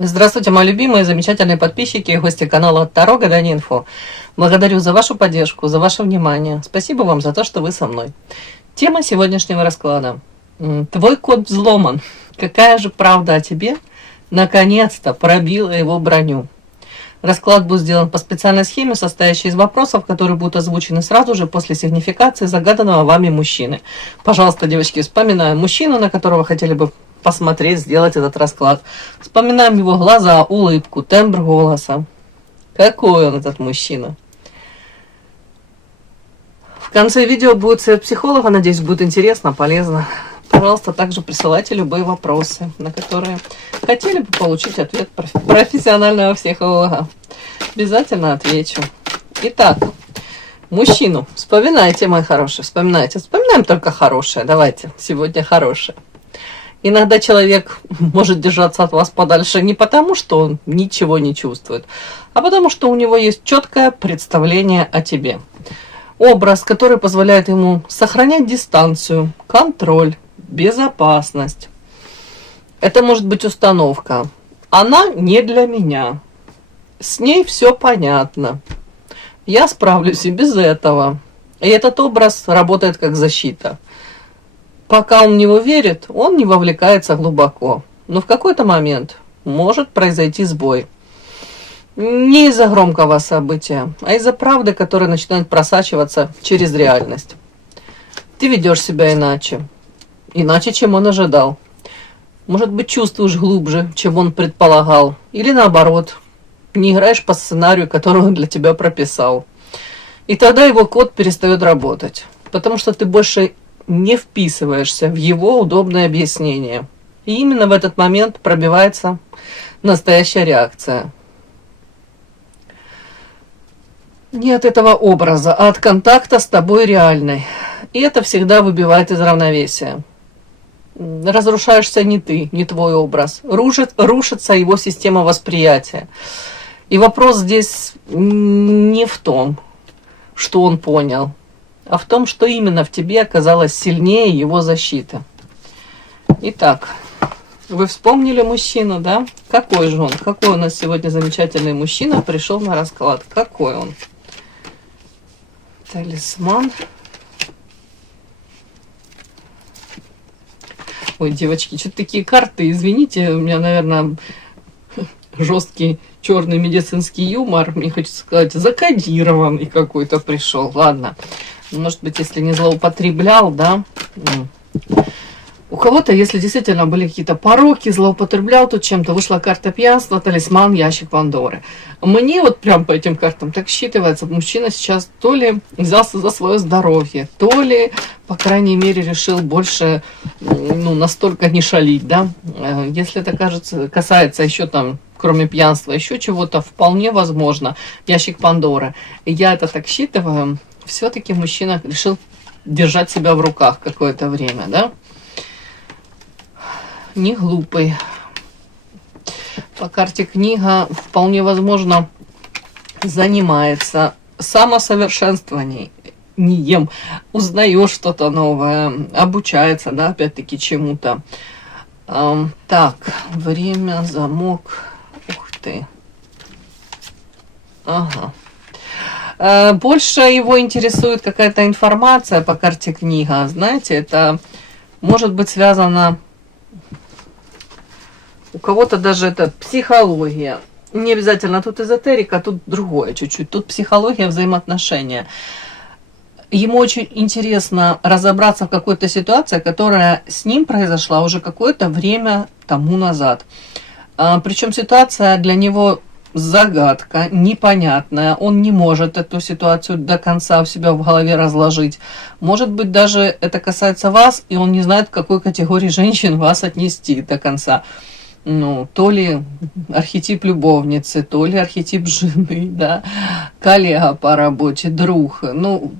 Здравствуйте, мои любимые, замечательные подписчики и гости канала Таро Гадание Инфо. Благодарю за вашу поддержку, за ваше внимание. Спасибо вам за то, что вы со мной. Тема сегодняшнего расклада. Твой код взломан. Какая же правда о тебе наконец-то пробила его броню? Расклад будет сделан по специальной схеме, состоящей из вопросов, которые будут озвучены сразу же после сигнификации загаданного вами мужчины. Пожалуйста, девочки, вспоминаем мужчину, на которого хотели бы посмотреть, сделать этот расклад. Вспоминаем его глаза, улыбку, тембр голоса. Какой он, этот мужчина? В конце видео будет совет психолога. Надеюсь, будет интересно, полезно. Пожалуйста, также присылайте любые вопросы, на которые хотели бы получить ответ профессионального психолога. Обязательно отвечу. Итак, мужчину. Вспоминайте, мои хорошие, вспоминайте. Вспоминаем только хорошее. Давайте, сегодня хорошее. Иногда человек может держаться от вас подальше не потому, что он ничего не чувствует, а потому, что у него есть четкое представление о тебе. Образ, который позволяет ему сохранять дистанцию, контроль, безопасность. Это может быть установка. Она не для меня. С ней все понятно. Я справлюсь и без этого. И этот образ работает как защита. Пока он в него верит, он не вовлекается глубоко. Но в какой-то момент может произойти сбой. Не из-за громкого события, а из-за правды, которая начинает просачиваться через реальность. Ты ведешь себя иначе. Иначе, чем он ожидал. Может быть, чувствуешь глубже, чем он предполагал. Или наоборот, не играешь по сценарию, который он для тебя прописал. И тогда его код перестает работать. Потому что ты больше не вписываешься в его удобное объяснение. И именно в этот момент пробивается настоящая реакция. Не от этого образа, а от контакта с тобой реальной. И это всегда выбивает из равновесия. Разрушаешься не ты, не твой образ. Рушится его система восприятия. И вопрос здесь не в том, что он понял, а в том, что именно в тебе оказалось сильнее его защиты. Итак, вы вспомнили мужчину, да? Какой же он? Какой у нас сегодня замечательный мужчина пришел на расклад? Какой он? Талисман. Ой, девочки, что-то такие карты, извините, у меня, наверное, жесткий черный медицинский юмор. Мне хочется сказать, закодированный какой-то пришел. Ладно. Может быть, если не злоупотреблял, да. У кого-то, если действительно были какие-то пороки, злоупотреблял тут чем-то, вышла карта пьянства, талисман, ящик Пандоры. Мне вот прям по этим картам так считывается, мужчина сейчас то ли взялся за свое здоровье, то ли, по крайней мере, решил больше, настолько не шалить, да. Если это касается еще там, кроме пьянства, еще чего-то, вполне возможно, ящик Пандоры. И я это так считываю, все-таки мужчина решил держать себя в руках какое-то время, да. Не глупый. По карте книга, вполне возможно, занимается самосовершенствованием, узнает что-то новое, обучается, да, опять-таки чему-то. Так, время, замок. Ух ты. Ага. Больше его интересует какая-то информация по карте книга. Знаете, это может быть связано... У кого-то даже это психология. Не обязательно тут эзотерика, тут другое чуть-чуть. Тут психология, взаимоотношения. Ему очень интересно разобраться в какой-то ситуации, которая с ним произошла уже какое-то время тому назад. Причем ситуация для него загадка, непонятная. Он не может эту ситуацию до конца у себя в голове разложить. Может быть, даже это касается вас, и он не знает, к какой категории женщин вас отнести до конца. То ли архетип любовницы, то ли архетип жены, да, коллега по работе, друг.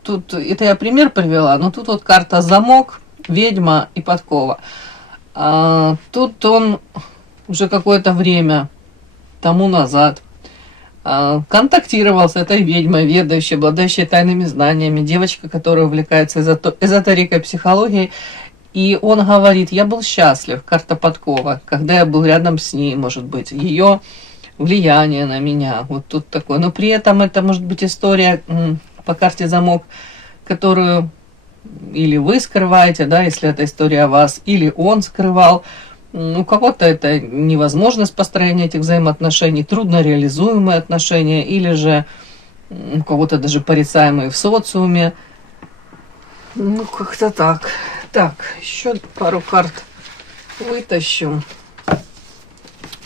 Тут это я пример привела, но тут вот карта замок, ведьма и подкова. Тут он уже какое-то время тому назад контактировал с этой ведьмой, ведающей, обладающей тайными знаниями, девочка, которая увлекается эзотерикой, психологией. И он говорит, я был счастлив, карта подкова, когда я был рядом с ней, может быть, ее влияние на меня, вот тут такое. Но при этом это может быть история по карте замок, которую или вы скрываете, да, если это история о вас, или он скрывал. У кого-то это невозможность построения этих взаимоотношений, трудно реализуемые отношения, или же у кого-то даже порицаемые в социуме. Ну, как-то так. Так, еще пару карт вытащу.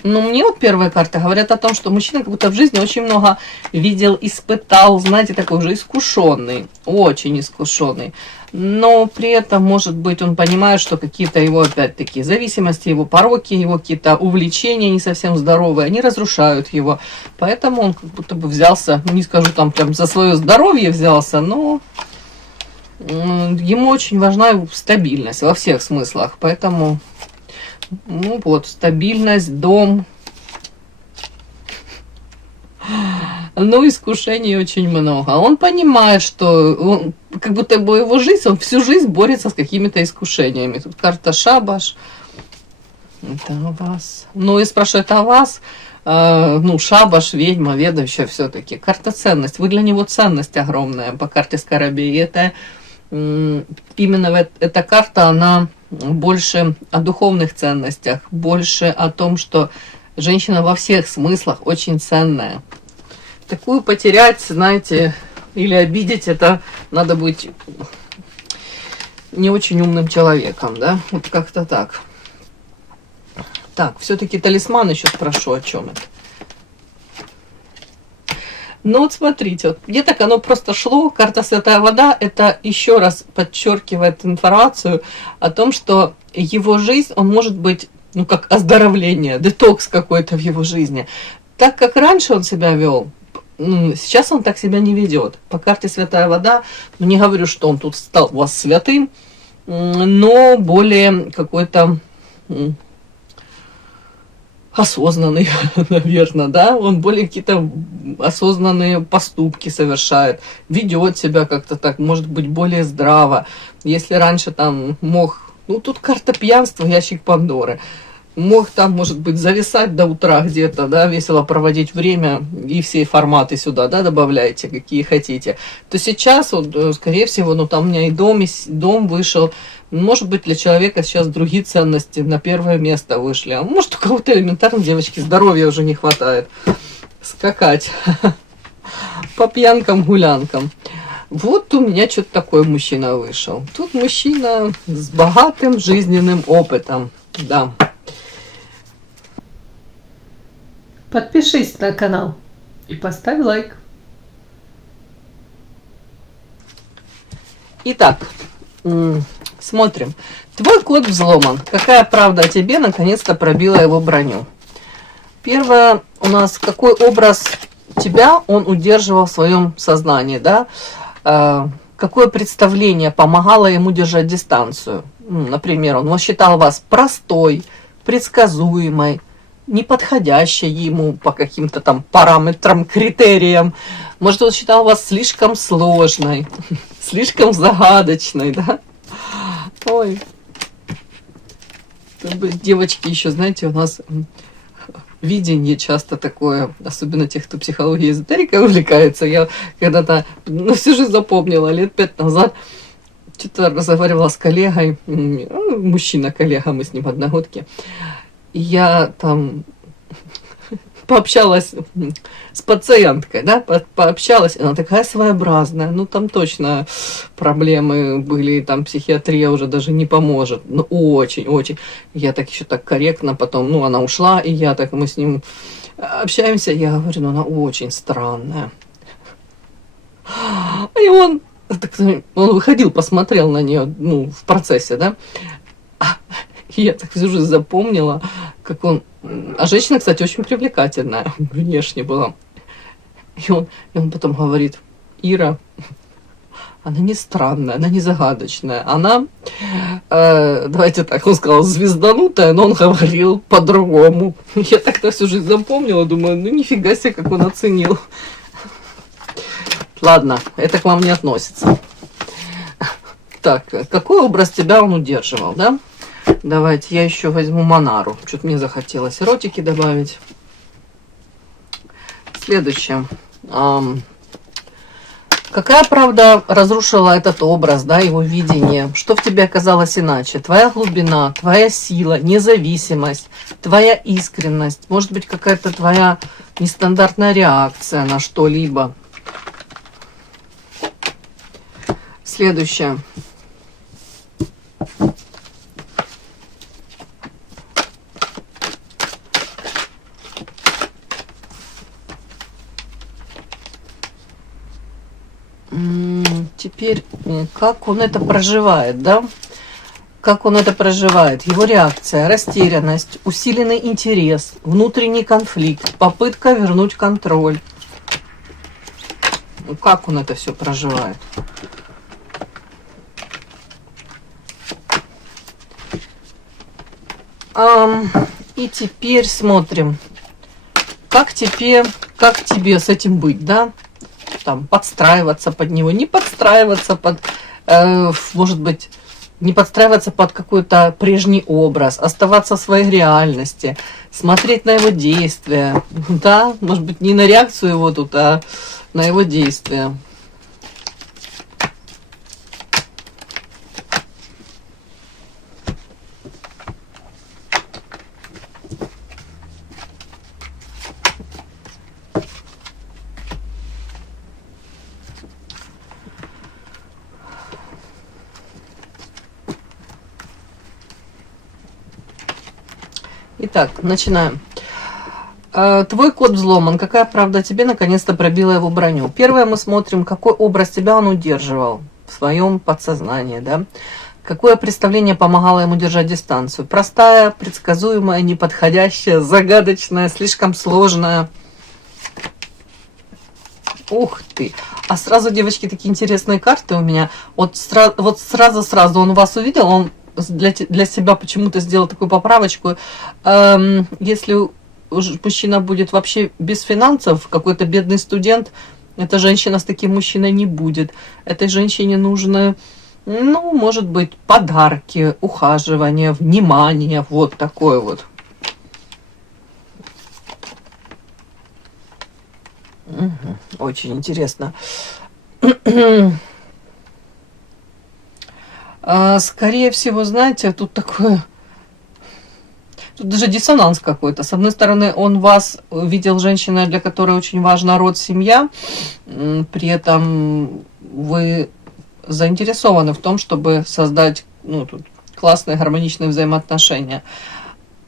Ну, мне вот первые карты говорят о том, что мужчина как будто в жизни очень много видел, испытал, знаете, такой уже искушенный, очень искушенный. Но при этом, может быть, он понимает, что какие-то его, опять-таки, зависимости, его пороки, его какие-то увлечения не совсем здоровые, они разрушают его. Поэтому он как будто бы взялся, не скажу там прям за свое здоровье взялся, но ему очень важна стабильность во всех смыслах. Поэтому... Ну вот, стабильность, дом. Но искушений очень много. Он понимает, что он, как будто бы его жизнь, он всю жизнь борется с какими-то искушениями. Тут карта шабаш. Это о вас. Ну и спрашивает о вас. Ну, шабаш, ведьма, ведущая все-таки. Карта ценность. Вы для него ценность огромная по карте Скоробей. И это именно эта карта, она... больше о духовных ценностях, больше о том, что женщина во всех смыслах очень ценная. Такую потерять, знаете, или обидеть, это надо быть не очень умным человеком, да? Вот как-то так. Так, все-таки талисман еще спрошу, о чем это. Ну вот смотрите, вот где так оно просто шло, карта Святая Вода, это еще раз подчеркивает информацию о том, что его жизнь, он может быть, ну как оздоровление, детокс какой-то в его жизни. Так как раньше он себя вел, сейчас он так себя не ведет. По карте Святая Вода, ну не говорю, что он тут стал у вас святым, но более какой-то... осознанный, наверное, да, он более какие-то осознанные поступки совершает, ведет себя как-то так, может быть, более здраво. Если раньше там мог, ну тут карта пьянства, ящик Пандоры, мог там, может быть, зависать до утра где-то, да, весело проводить время, и все форматы сюда, да, добавляйте, какие хотите, то сейчас, вот, скорее всего, ну там у меня и дом вышел. Может быть, для человека сейчас другие ценности на первое место вышли. А может, у кого-то элементарно, девочки, здоровья уже не хватает. Скакать по пьянкам, гулянкам. Вот у меня что-то такой мужчина вышел. Тут мужчина с богатым жизненным опытом. Да. Подпишись на канал и поставь лайк. Итак, смотрим. Твой код взломан. Какая правда о тебе наконец-то пробила его броню? Первое у нас, какой образ тебя он удерживал в своем сознании, да? Какое представление помогало ему держать дистанцию? Например, он считал вас простой, предсказуемой, неподходящей ему по каким-то там параметрам, критериям. Может, он считал вас слишком сложной, слишком загадочной, да? Ой. Девочки еще, знаете, у нас видение часто такое, особенно тех, кто психологией, эзотерикой увлекается. Я когда-то, всю жизнь запомнила, лет 5 назад, что-то разговаривала с коллегой, мужчина-коллега, мы с ним одногодки. И я там пообщалась с пациенткой, да, пообщалась, она такая своеобразная, ну там точно проблемы были, там психиатрия уже даже не поможет, ну очень-очень. Я так еще так корректно потом, ну она ушла, и я так, мы с ним общаемся, я говорю, ну она очень странная. И он выходил, посмотрел на нее, ну, в процессе, да. Я так всю жизнь запомнила, как он... А женщина, кстати, очень привлекательная внешне была. И он потом говорит, Ира, она не странная, она не загадочная. Она, давайте так, он сказал, звезданутая, но он говорил по-другому. Я так-то всю жизнь запомнила, думаю, ну нифига себе, как он оценил. Ладно, это к вам не относится. Так, какой образ тебя он удерживал, да? Давайте я еще возьму Монару. Что-то мне захотелось эротики добавить. Следующее. Какая правда разрушила этот образ, да, его видение? Что в тебе оказалось иначе? Твоя глубина, твоя сила, независимость, твоя искренность, может быть, какая-то твоя нестандартная реакция на что-либо. Следующее. Теперь, как он это проживает, да? Как он это проживает? Его реакция, растерянность, усиленный интерес, внутренний конфликт, попытка вернуть контроль. Как он это все проживает? И теперь смотрим, как тебе с этим быть, да? Там, подстраиваться под него, не подстраиваться под, может быть, не подстраиваться под какой-то прежний образ, оставаться в своей реальности, смотреть на его действия, да, может быть, не на реакцию его тут, а на его действия. Итак, начинаем. Твой код взломан. Какая правда тебе наконец-то пробила его броню? Первое, мы смотрим, какой образ тебя он удерживал в своем подсознании, да? Какое представление помогало ему держать дистанцию? Простая, предсказуемая, неподходящая, загадочная, слишком сложная. Ух ты! А сразу, девочки, такие интересные карты у меня. Вот сразу он вас увидел, он для себя почему-то сделал такую поправочку. Если мужчина будет вообще без финансов, какой-то бедный студент, эта женщина с таким мужчиной не будет. Этой женщине нужны, ну, может быть, подарки, ухаживание, внимание, вот такое вот. Очень интересно. Скорее всего, знаете, тут такое... Тут даже диссонанс какой-то. С одной стороны, он вас видел женщиной, для которой очень важна род, семья. При этом вы заинтересованы в том, чтобы создать, ну, тут классные гармоничные взаимоотношения.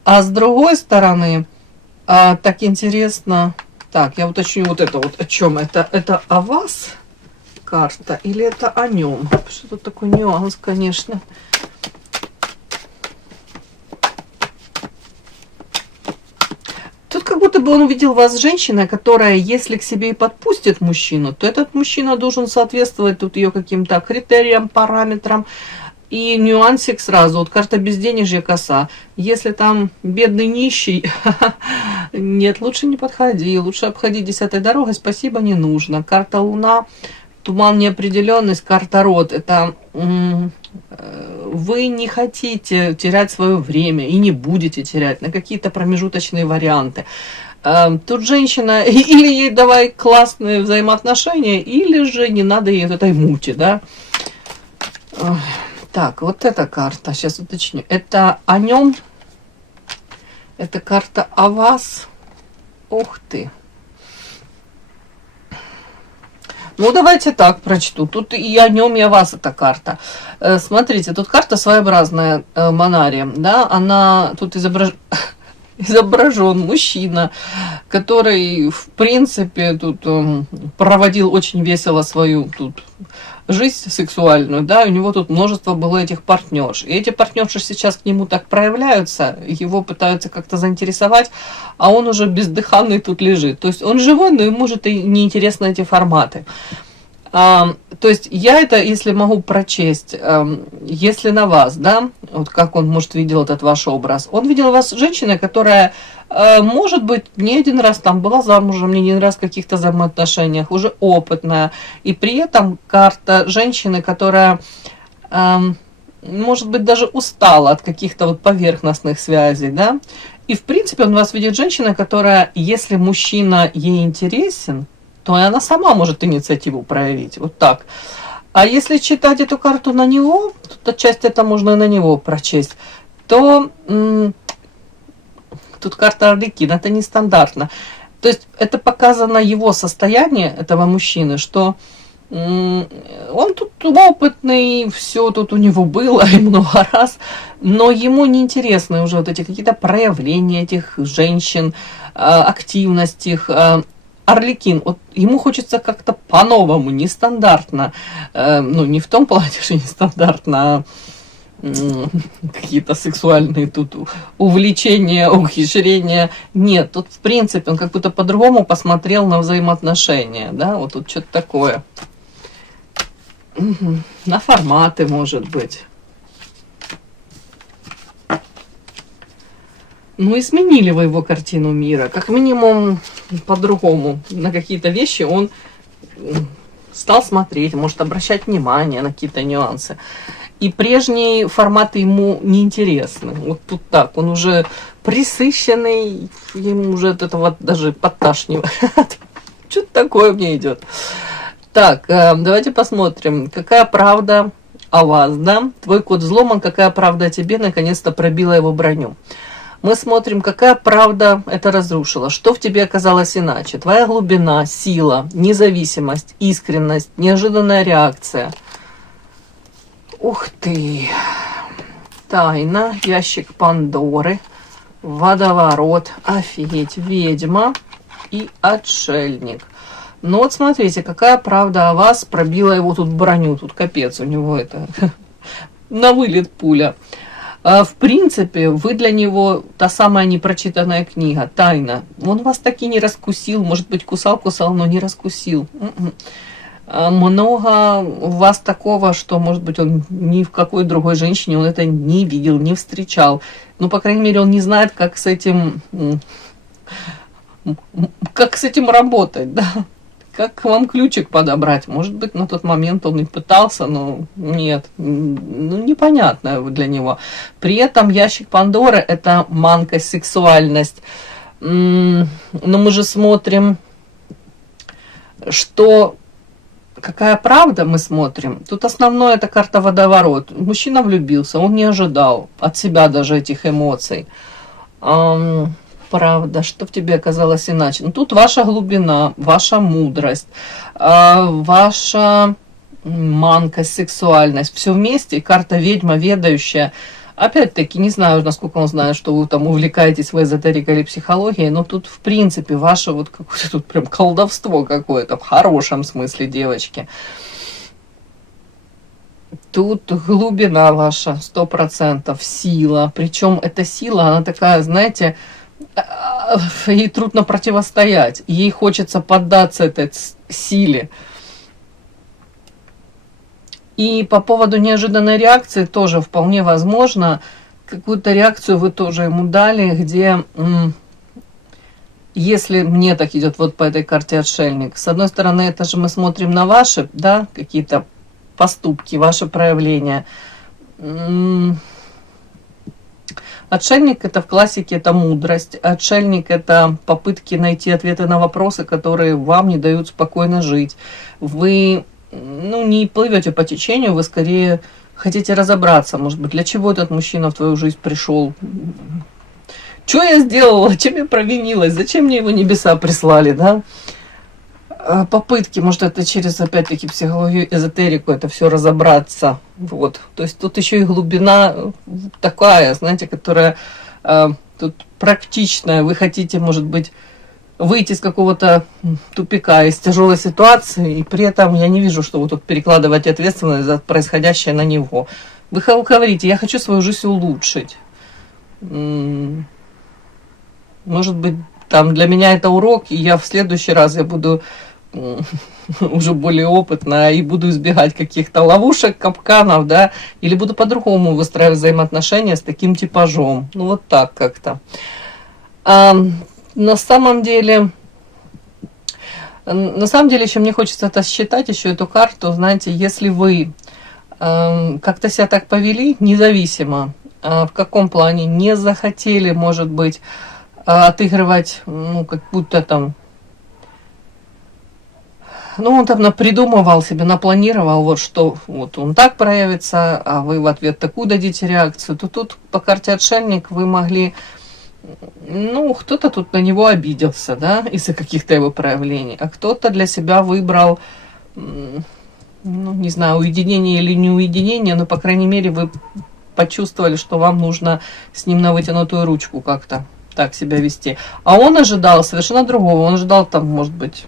А с другой стороны, так интересно... Так, я уточню вот это вот. О чем это? Это о вас карта или это о нем? Что тут такой нюанс, конечно. Тут как будто бы он увидел вас женщиной, которая, если к себе и подпустит мужчину, то этот мужчина должен соответствовать тут ее каким-то критериям, параметрам. И нюансик сразу, вот карта безденежья, коса. Если там бедный нищий, нет, лучше не подходи, лучше обходи 10-й дорогой, спасибо, не нужно. Карта Луна, туман, неопределенность, карта род. Это вы не хотите терять свое время и не будете терять на какие-то промежуточные варианты. Тут женщина, или ей давай классные взаимоотношения, или же не надо ей этой мути, да. Так, вот эта карта, сейчас уточню. Это о нем, это карта о вас. Ух ты. Ну, давайте так прочту. Тут и о нем, и о вас эта карта. Смотрите, тут карта своеобразная, Монаре, да, она тут изображен мужчина, который, в принципе, тут проводил очень весело свою тут жизнь сексуальную, да, у него тут множество было этих партнерш. И эти партнерши сейчас к нему так проявляются, его пытаются как-то заинтересовать, а он уже бездыханный тут лежит. То есть он живой, но ему, может, и неинтересны эти форматы. То есть я это, если могу прочесть, если на вас, да, вот как он, может, видел этот ваш образ. Он видел вас женщиной, которая, может быть, не один раз там была замужем, не один раз в каких-то взаимоотношениях, уже опытная. И при этом карта женщины, которая может быть, даже устала от каких-то вот поверхностных связей, да, и, в принципе, он вас видит женщиной, которая, если мужчина ей интересен, то и она сама может инициативу проявить, вот так. А если читать эту карту на него, тут отчасти это можно и на него прочесть, то тут карта Арлекин, это нестандартно. То есть это показано его состояние, этого мужчины, что он тут опытный, все тут у него было и много раз, но ему неинтересны уже вот эти какие-то проявления этих женщин, активность их. Арлекин, вот ему хочется как-то по-новому, нестандартно, ну не в том плане, что нестандартно, какие-то сексуальные тут увлечения, ухищрения. Нет, тут в принципе он как будто по-другому посмотрел на взаимоотношения, да, вот тут что-то такое. На форматы, может быть. Ну, изменили вы его картину мира. Как минимум, по-другому. На какие-то вещи он стал смотреть, может обращать внимание на какие-то нюансы. И прежние форматы ему неинтересны. Вот тут так. Он уже присыщенный, ему уже от этого даже подташнивает. Что-то такое мне идет. Так, давайте посмотрим, какая правда о вас, да? Твой код взломан, какая правда о тебе наконец-то пробила его броню. Мы смотрим, какая правда это разрушила, что в тебе оказалось иначе. Твоя глубина, сила, независимость, искренность, неожиданная реакция. Ух ты! Тайна, ящик Пандоры, водоворот, офигеть, ведьма и отшельник. Ну вот смотрите, какая правда о вас пробила его тут броню, тут капец у него это, на вылет пуля. В принципе, вы для него та самая непрочитанная книга, тайна. Он вас таки не раскусил, может быть, кусал, но не раскусил. Много у вас такого, что, может быть, он ни в какой другой женщине он это не видел, не встречал. Ну, по крайней мере, он не знает, как с этим работать, да. Как к вам ключик подобрать? Может быть, на тот момент он и пытался, но нет, ну, непонятно для него. При этом ящик Пандоры – это манкость, сексуальность. Но мы же смотрим, что... Какая правда мы смотрим? Тут основное – это карта водоворот. Мужчина влюбился, он не ожидал от себя даже этих эмоций. Правда, что в тебе оказалось иначе? Ну, тут ваша глубина, ваша мудрость, ваша манкость, сексуальность. Все вместе, и карта ведьма, ведающая. Опять-таки, не знаю, насколько он знает, что вы там увлекаетесь в эзотерике или психологии, но тут, в принципе, ваше вот какое-то тут прям колдовство какое-то, в хорошем смысле, девочки. Тут глубина ваша, 100%, сила. Причем эта сила, она такая, знаете... Ей трудно противостоять, ей хочется поддаться этой силе. И по поводу неожиданной реакции тоже вполне возможно, какую-то реакцию вы тоже ему дали, где, если мне так идет вот по этой карте отшельник, с одной стороны, это же мы смотрим на ваши, да, какие-то поступки, ваши проявления. Отшельник – это в классике, это мудрость. Отшельник – это попытки найти ответы на вопросы, которые вам не дают спокойно жить. Вы, ну, не плывете по течению, вы скорее хотите разобраться, может быть, для чего этот мужчина в твою жизнь пришел. Что я сделала, чем я провинилась, зачем мне его небеса прислали, да? Попытки, может, это через, опять-таки, психологию, эзотерику, это все разобраться. Вот. То есть тут еще и глубина такая, знаете, которая тут практичная. Вы хотите, может быть, выйти из какого-то тупика, из тяжелой ситуации, и при этом я не вижу, что вы тут перекладываете ответственность за происходящее на него. Вы говорите, я хочу свою жизнь улучшить. Может быть, там для меня это урок, и я в следующий раз я буду уже более опытна и буду избегать каких-то ловушек, капканов, да, или буду по-другому выстраивать взаимоотношения с таким типажом. Ну, вот так как-то. На самом деле, еще мне хочется это считать, еще эту карту, знаете, если вы как-то себя так повели независимо. В каком плане? Не захотели, может быть, отыгрывать, ну, как будто там, ну, он там напридумывал себе, напланировал, вот что вот он так проявится, а вы в ответ такую дадите реакцию. То тут по карте отшельник вы могли, ну, кто-то тут на него обиделся, да, из-за каких-то его проявлений, а кто-то для себя выбрал, ну, не знаю, уединение или не уединение, но, по крайней мере, вы почувствовали, что вам нужно с ним на вытянутую ручку как-то так себя вести. А он ожидал совершенно другого. Он ожидал там, может быть,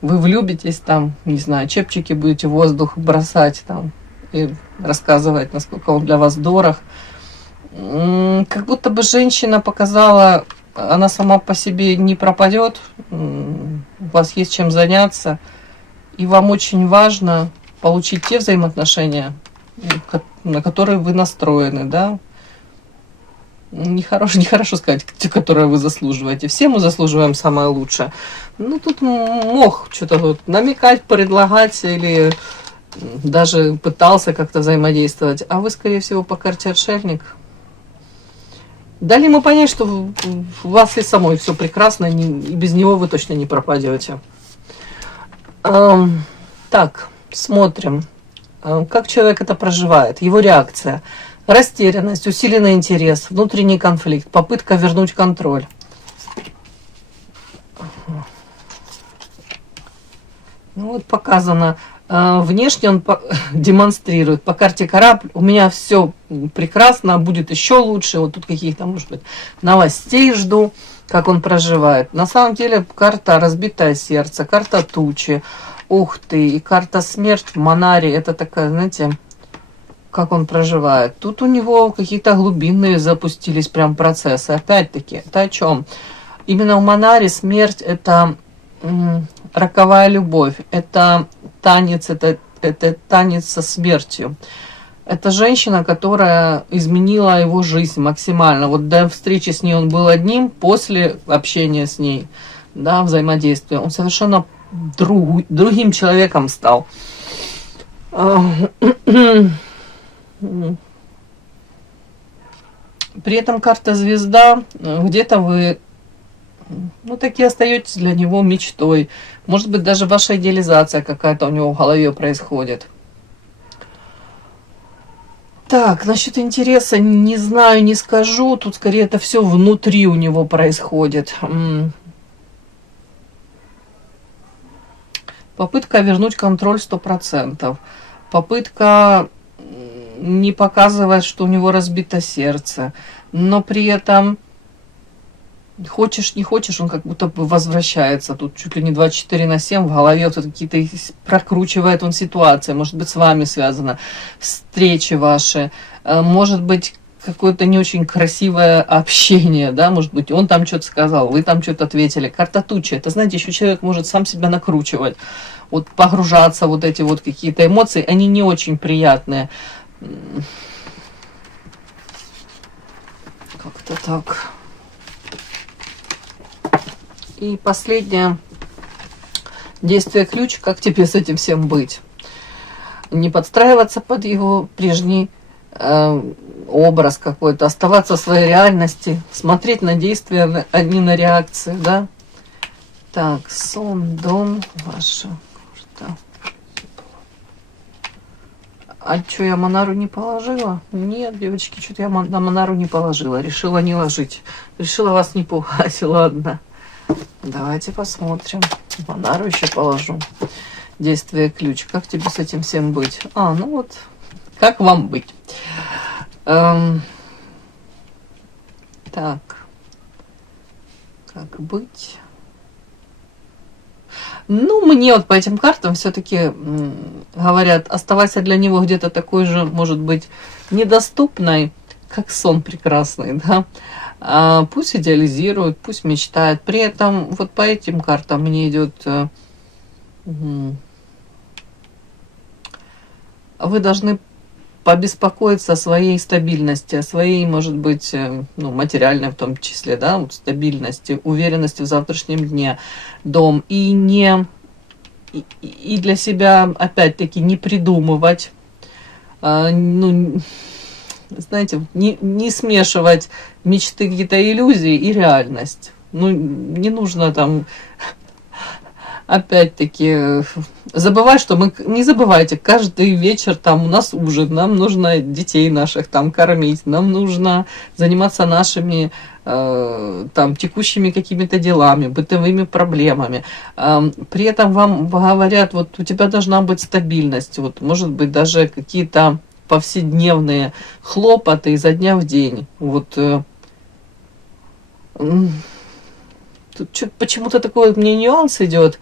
вы влюбитесь там, не знаю, чепчики будете в воздух бросать там и рассказывать, насколько он для вас дорог. Как будто бы женщина показала, она сама по себе не пропадет, у вас есть чем заняться, и вам очень важно получить те взаимоотношения, на которые вы настроены, да. Нехорошо сказать, которые вы заслуживаете. Все мы заслуживаем самое лучшее. Ну, тут мог что-то вот намекать, предлагать или даже пытался как-то взаимодействовать. А вы, скорее всего, по карте отшельник дали ему понять, что у вас и самой все прекрасно, и без него вы точно не пропадете. Так, смотрим, как человек это проживает, его реакция. Растерянность, усиленный интерес, внутренний конфликт, попытка вернуть контроль. Ну вот показано, внешне он демонстрирует по карте корабль, у меня все прекрасно, будет еще лучше, вот тут каких-то, может быть, новостей жду, как он проживает. На самом деле карта разбитое сердце, карта тучи, ух ты, и карта смерть в Манаре, это такая, знаете, как он проживает. Тут у него какие-то глубинные запустились прям процессы. Опять-таки, это о чем? Именно в Манаре смерть — это роковая любовь, это танец, это танец со смертью. Это женщина, которая изменила его жизнь максимально. Вот до встречи с ней он был одним, после общения с ней, да, взаимодействия, он совершенно другим человеком стал. При этом карта звезда, где-то вы, ну, таки остаетесь для него мечтой. Может быть, даже ваша идеализация какая-то у него в голове происходит. Так, насчет интереса не знаю, не скажу. Тут скорее это все внутри у него происходит. Попытка вернуть контроль 100%. Попытка не показывать, что у него разбито сердце. Но при этом хочешь, не хочешь, он как будто бы возвращается. Тут чуть ли не 24/7 в голове вот какие-то прокручивает он ситуации. Может быть, с вами связано. Встречи ваши. Может быть, какое-то не очень красивое общение, да, может быть, он там что-то сказал, вы там что-то ответили. Карта тучи, это, знаете, еще человек может сам себя накручивать, вот погружаться, вот эти вот какие-то эмоции, они не очень приятные. Как-то так. И последнее действие ключ, как тебе с этим всем быть? Не подстраиваться под его прежний образ какой-то, оставаться в своей реальности, смотреть на действия, а не на реакции, да? Так, сон, дом, ваша карта. А что, я Манару не положила? Нет, девочки, что-то я на Манару не положила. Решила не ложить. Решила вас не пугать, ладно. Давайте посмотрим. Манару еще положу. Действие ключ. Как тебе с этим всем быть? А, ну вот, как вам быть? Так. Как быть? Ну, мне вот по этим картам все-таки говорят, оставайся для него где-то такой же, может быть, недоступной, как сон прекрасный, да. Пусть идеализирует, пусть мечтает. При этом вот по этим картам мне идет, вы должны побеспокоиться о своей стабильности, о своей, может быть, ну, материальной в том числе, да, вот стабильности, уверенности в завтрашнем дне, дом, и не и для себя опять-таки не придумывать ну, знаете, не смешивать мечты, какие-то иллюзии и реальность. Ну, не нужно там, опять-таки, забывать, что мы, не забывайте, каждый вечер там у нас ужин, нам нужно детей наших там кормить, нам нужно заниматься нашими там текущими какими-то делами, бытовыми проблемами. При этом вам говорят, вот у тебя должна быть стабильность, вот может быть даже какие-то повседневные хлопоты изо дня в день. Вот тут почему-то такой вот мне нюанс идет.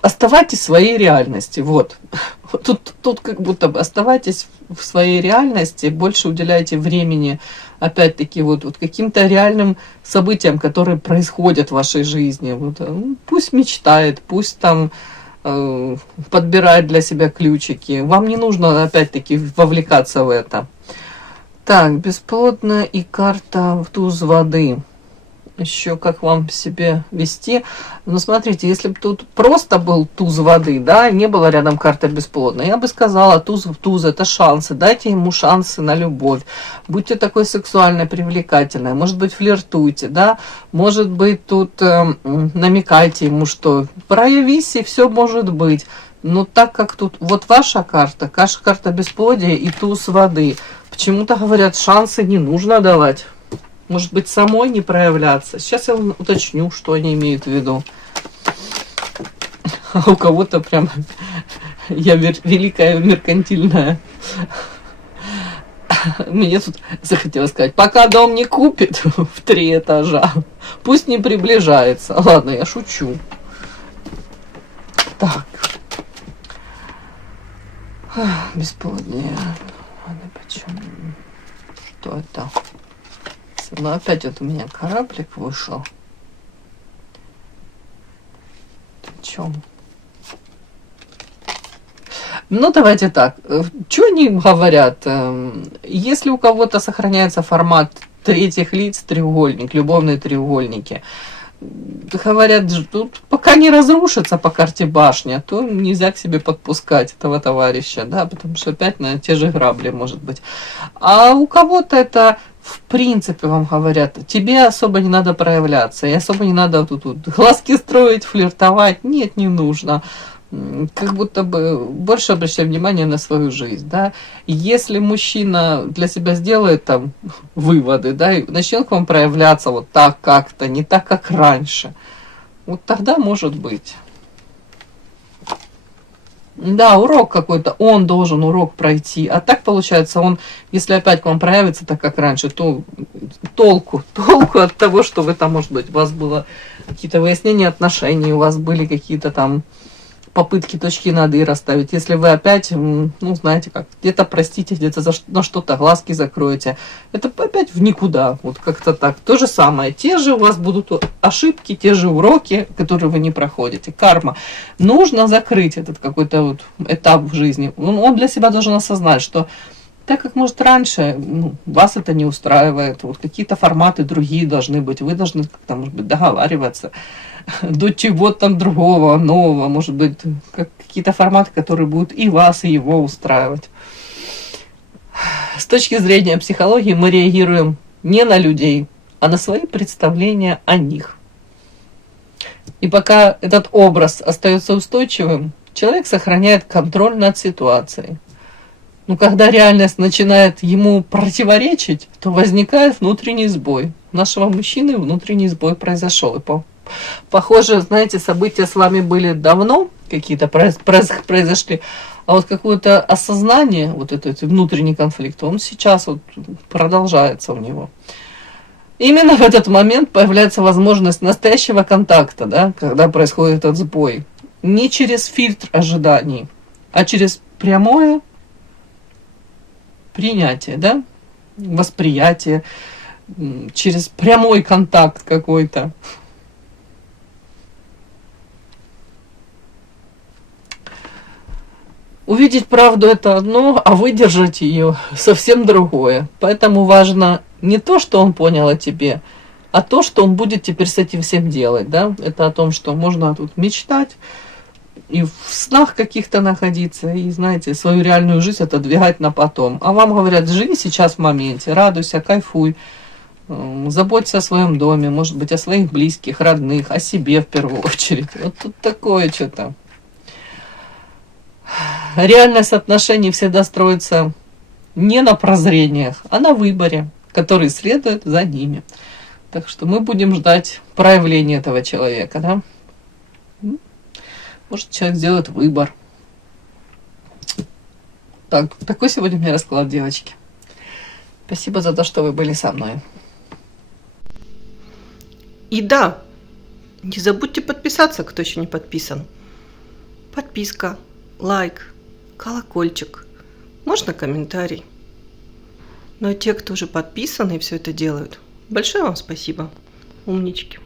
Оставайтесь в своей реальности, вот. Тут как будто бы оставайтесь в своей реальности, больше уделяйте времени, опять-таки, вот каким-то реальным событиям, которые происходят в вашей жизни. Вот, пусть мечтает, пусть там подбирает для себя ключики. Вам не нужно, опять-таки, вовлекаться в это. Так, бесплодная и карта в туз воды. Еще как вам себе вести. Но смотрите, если бы тут просто был туз воды, да, не было рядом карта бесплодная, я бы сказала, туз в туз — это шансы. Дайте ему шансы на любовь. Будьте такой сексуально привлекательной. Может быть, флиртуйте, да. Может быть, тут намекайте ему, что проявись, и все может быть. Но так как тут вот ваша карта бесплодия и туз воды, почему-то говорят, шансы не нужно давать. Может быть, самой не проявляться. Сейчас я уточню, что они имеют в виду. А у кого-то прям я великая меркантильная. Мне тут захотелось сказать, пока дом не купит в 3 этажа, пусть не приближается. Ладно, я шучу. Так. Бесплодие. Ладно, почему? Что это? Но опять вот у меня кораблик вышел. О чем? Ну, давайте так. Что они говорят? Если у кого-то сохраняется формат третьих лиц, треугольник, любовные треугольники, говорят, тут пока не разрушится по карте башня, то нельзя к себе подпускать этого товарища, да, потому что опять на те же грабли может быть. А у кого-то это, в принципе, вам говорят, тебе особо не надо проявляться, и особо не надо тут глазки строить, флиртовать, нет, не нужно. Как будто бы больше обращай внимание на свою жизнь, да. Если мужчина для себя сделает там выводы, да, и начнет к вам проявляться вот так как-то, не так, как раньше, вот тогда может быть. Да, урок какой-то, он должен урок пройти. А так получается, он, если опять к вам проявится так, как раньше, то толку от того, что вы там, может быть, у вас было какие-то выяснения отношений, у вас были какие-то там попытки точки над «и» расставить. Если вы опять, ну, знаете как, где-то простите, где-то на что-то глазки закроете, это опять в никуда, вот как-то так. То же самое, те же у вас будут ошибки, те же уроки, которые вы не проходите, карма. Нужно закрыть этот какой-то вот этап в жизни. Он для себя должен осознать, что так как, может, раньше вас это не устраивает, вот какие-то форматы другие должны быть, вы должны как-то, может быть, договариваться до чего-то другого, нового, может быть, какие-то форматы, которые будут и вас, и его устраивать. С точки зрения психологии мы реагируем не на людей, а на свои представления о них. И пока этот образ остается устойчивым, человек сохраняет контроль над ситуацией. Но когда реальность начинает ему противоречить, то возникает внутренний сбой. У нашего мужчины внутренний сбой произошел. И похоже, знаете, события с вами были давно, какие-то произошли, а вот какое-то осознание, вот этот внутренний конфликт, он сейчас вот продолжается у него. Именно в этот момент появляется возможность настоящего контакта, да, когда происходит этот сбой. Не через фильтр ожиданий, а через прямое принятие, да, восприятие, через прямой контакт какой-то. Увидеть правду — это одно, а выдержать ее совсем другое. Поэтому важно не то, что он понял о тебе, а то, что он будет теперь с этим всем делать. Да? Это о том, что можно тут мечтать, и в снах каких-то находиться, и, знаете, свою реальную жизнь отодвигать на потом. А вам говорят, живи сейчас в моменте, радуйся, кайфуй, заботься о своем доме, может быть, о своих близких, родных, о себе в первую очередь. Вот тут такое что-то. Реальность отношений всегда строится не на прозрениях, а на выборе, который следует за ними. Так что мы будем ждать проявления этого человека, да? Может, человек сделает выбор. Так, такой сегодня у меня расклад, девочки. Спасибо за то, что вы были со мной. И да, не забудьте подписаться, кто еще не подписан. Подписка, лайк, колокольчик, можно комментарий. Но те, кто уже подписаны и все это делают, большое вам спасибо, умнички.